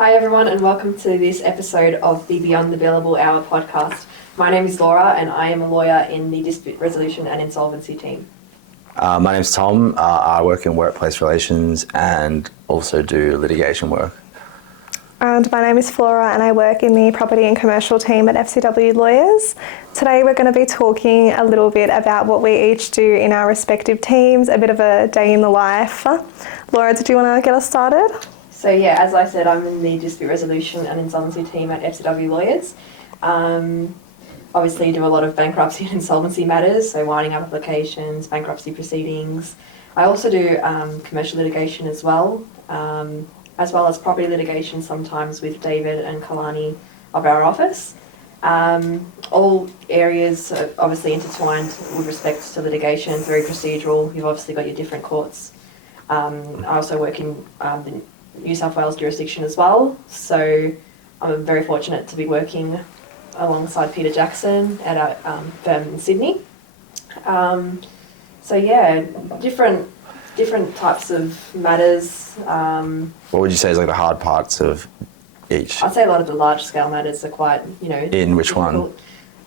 Hi everyone and welcome to this episode of the Beyond the Billable Hour podcast. My name is Laura and I am a lawyer in the Dispute Resolution and Insolvency team. My name's Tom. I work in workplace relations and also do litigation work. And my name is Flora and I work in the property and commercial team at FCW Lawyers. Today we're going to be talking a little bit about what we each do in our respective teams, a bit of a day in the life. Laura, did you want to get us started? So as I said, I'm in the Dispute Resolution and Insolvency team at FCW Lawyers. Obviously do a lot of bankruptcy and insolvency matters, so winding up applications, bankruptcy proceedings. I also do commercial litigation as well as property litigation sometimes with David and Kalani of our office. All areas are obviously intertwined with respect to litigation, very procedural. You've obviously got your different courts. I also work in the New South Wales jurisdiction as well, so I'm very fortunate to be working alongside Peter Jackson at our firm in Sydney. Different types of matters. What would you say is like the hard parts of each? I'd say a lot of the large scale matters are quite, In which difficult. one?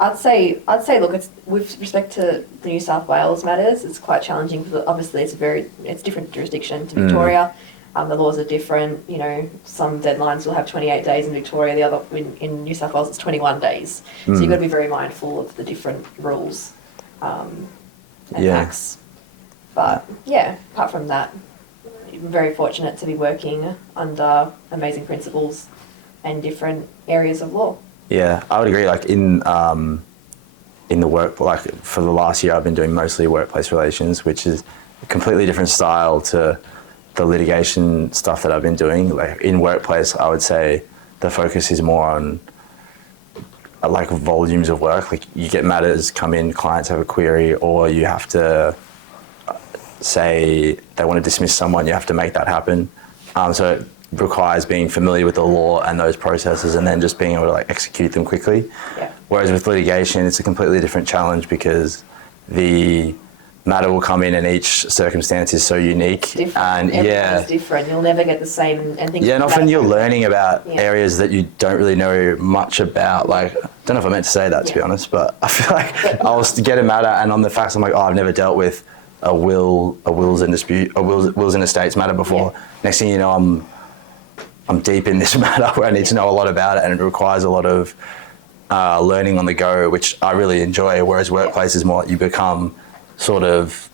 I'd say look, it's with respect to the New South Wales matters, it's quite challenging because obviously it's different jurisdiction to Victoria. The laws are different. Some deadlines will have 28 days in Victoria. The other in New South Wales it's 21 days. So you've got to be very mindful of the different rules and acts. But apart from that, I'm very fortunate to be working under amazing principles and different areas of law. Yeah, I would agree. Like in the work, like for the last year, I've been doing mostly workplace relations, which is a completely different style to the litigation stuff that I've been doing. Like in workplace, I would say the focus is more on like volumes of work. Like you get matters come in, clients have a query, or you have to say they want to dismiss someone, you have to make that happen. So it requires being familiar with the law and those processes and then just being able to like execute them quickly. Yeah. Whereas with litigation, it's a completely different challenge because the matter will come in and each circumstance is so unique. It's different. And everything's different. You'll never get the same and things. Yeah, and often you're learning about areas that you don't really know much about. Like, I don't know if I meant to say that to be honest, but I feel like I'll get a matter and on the facts I'm like, I've never dealt with a wills and estates matter before. Yeah. Next thing you know, I'm deep in this matter where I need to know a lot about it, and it requires a lot of learning on the go, which I really enjoy. Whereas workplace is more like you become sort of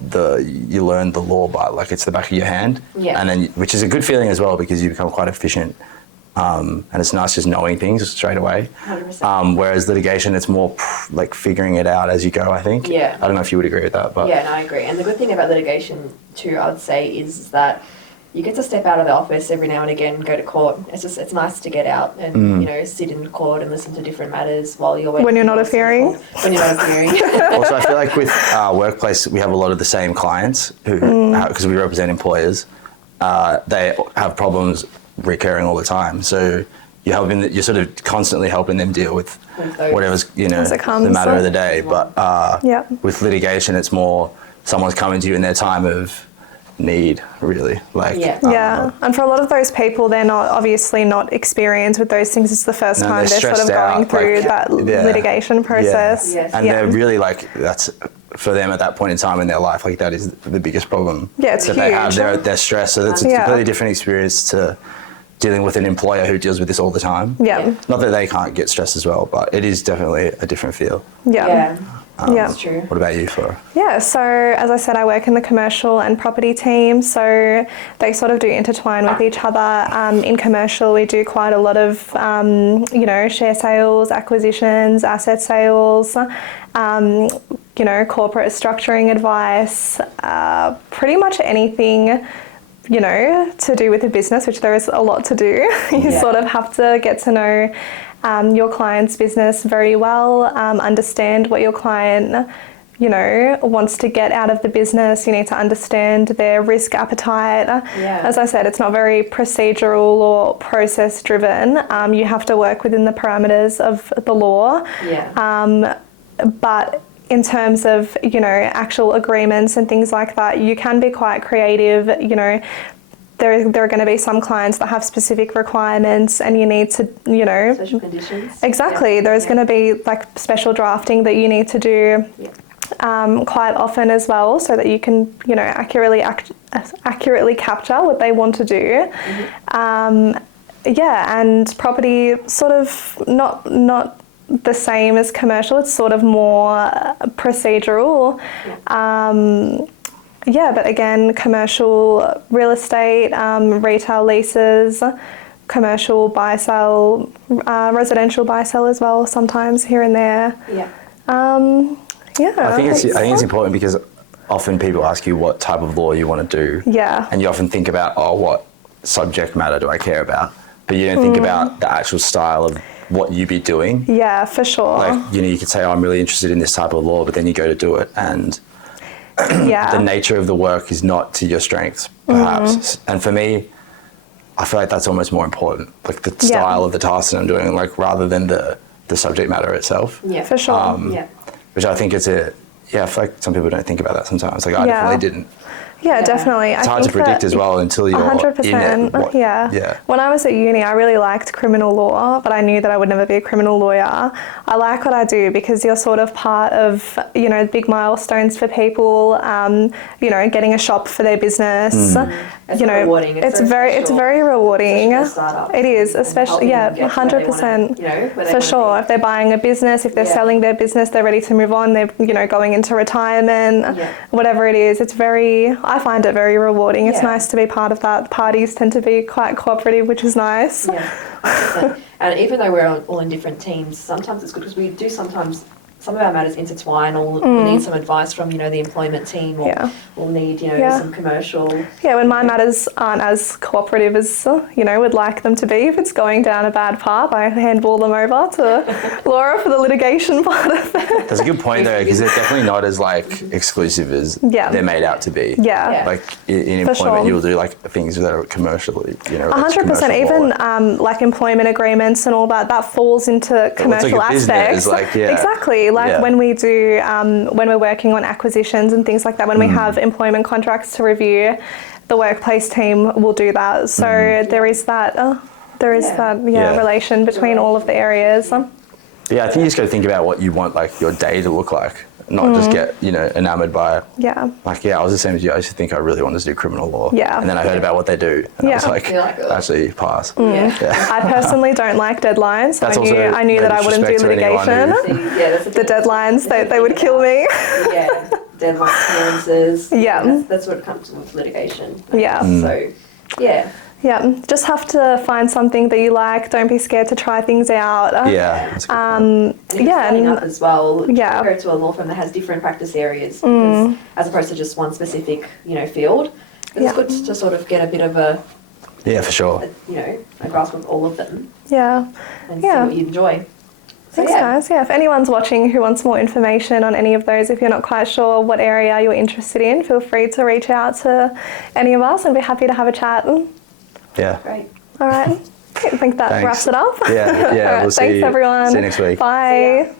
you learn the law by like it's the back of your hand, and then which is a good feeling as well because you become quite efficient. And it's nice just knowing things straight away. 100%. Whereas litigation, it's more like figuring it out as you go, I think. Yeah. I don't know if you would agree with that, but... Yeah, no, I agree. And the good thing about litigation too, I'd say, is that you get to step out of the office every now and again, go to court. It's nice to get out and, sit in court and listen to different matters while you're waiting. When you're not appearing. When you're not appearing. Also, I feel like with workplace, we have a lot of the same clients who, because we represent employers, they have problems recurring all the time, so you're sort of constantly helping them deal with whatever's the matter of the day. But with litigation, it's more someone's coming to you in their time of need, really. And for a lot of those people, they're obviously not experienced with those things. It's the first time they're sort of going through that litigation process. And they're really that's for them at that point in time in their life, like that is the biggest problem it's that huge. they have. Their stress. So it's a completely different experience to dealing with an employer who deals with this all the time. Not that they can't get stressed as well, but it is definitely a different feel. That's true. What about you, Flora? Yeah, so as I said, I work in the commercial and property team, so they sort of do intertwine with each other. In commercial, we do quite a lot of, share sales, acquisitions, asset sales, corporate structuring advice, pretty much anything to do with the business, which there is a lot to do. You sort of have to get to know your client's business very well, understand what your client, wants to get out of the business. You need to understand their risk appetite. As I said, it's not very procedural or process driven. You have to work within the parameters of the law. But in terms of, actual agreements and things like that, you can be quite creative, there are going to be some clients that have specific requirements, and you need to, you know, Special conditions. exactly. Yeah. There's going to be like special drafting that you need to do. Yeah. Quite often as well, so that you can, you know, accurately capture what they want to do. Yeah, and property sort of not the same as commercial. It's sort of more procedural. Yeah, but again, commercial real estate, retail leases, commercial buy-sell, residential buy-sell as well, sometimes here and there. Yeah. Yeah. I think it's important because often people ask you what type of law you want to do. Yeah. And you often think about, oh, what subject matter do I care about? But you don't think about the actual style of what you be doing. Yeah, for sure. Like, you know, you could say, oh, I'm really interested in this type of law, but then you go to do it and the nature of the work is not to your strengths, perhaps. And for me, I feel like that's almost more important, like the style of the task that I'm doing, like rather than the subject matter itself. Yeah. For sure. Which I think I feel like some people don't think about that sometimes. Like I definitely didn't. Yeah, definitely. It's hard to predict as well until you're 100%. in it. Yeah. When I was at uni, I really liked criminal law, but I knew that I would never be a criminal lawyer. I like what I do because you're sort of part of, you know, big milestones for people, you know, getting a shop for their business. It's you know, rewarding. It's very rewarding. It is, especially 100%. You know, for sure. If they're buying a business, if they're selling their business, they're ready to move on. They're, you know, going into retirement, whatever it is. I find it very rewarding. It's nice to be part of that. The parties tend to be quite cooperative, which is nice. Yeah, 100%. And even though we're all in different teams, sometimes it's good because we do sometimes. Some of our matters intertwine, or we'll need some advice from, you know, the employment team, or we'll need, you know, some commercial. Yeah, when my matters aren't as cooperative as, you know, would like them to be. If it's going down a bad path, I handball them over to Laura for the litigation part of it. That's a good point though, because they're definitely not as like exclusive as they're made out to be. Yeah. Like in employment, you'll do like things that are commercially, you know. 100%. Even like employment agreements and all that, that falls into commercial aspects. Like, exactly. Like when we do, when we're working on acquisitions and things like that, when we have employment contracts to review, the workplace team will do that. So there is that, relation between all of the areas. Yeah, I think you just got to think about what you want, like your day to look like, not just get, you know, enamored by. Like, I was the same as you. I used to think I really wanted to do criminal law. And then I heard about what they do, and I was like, actually, pass. I personally don't like deadlines. So I knew that I wouldn't do litigation. The deadlines, they would kill me. Deadline clearances. That's what comes with litigation. So, just have to find something that you like. Don't be scared to try things out. That's a good point. Setting up as well. Go to a law firm that has different practice areas, because, as opposed to just one specific, you know, field. It's good to sort of get a bit of a for sure. A grasp of all of them. And see what you enjoy. Thanks, guys. If anyone's watching who wants more information on any of those, if you're not quite sure what area you're interested in, feel free to reach out to any of us, and we're happy to have a chat. Great. All right. I think that wraps it up. All right, Thanks, everyone. See you next week. Bye.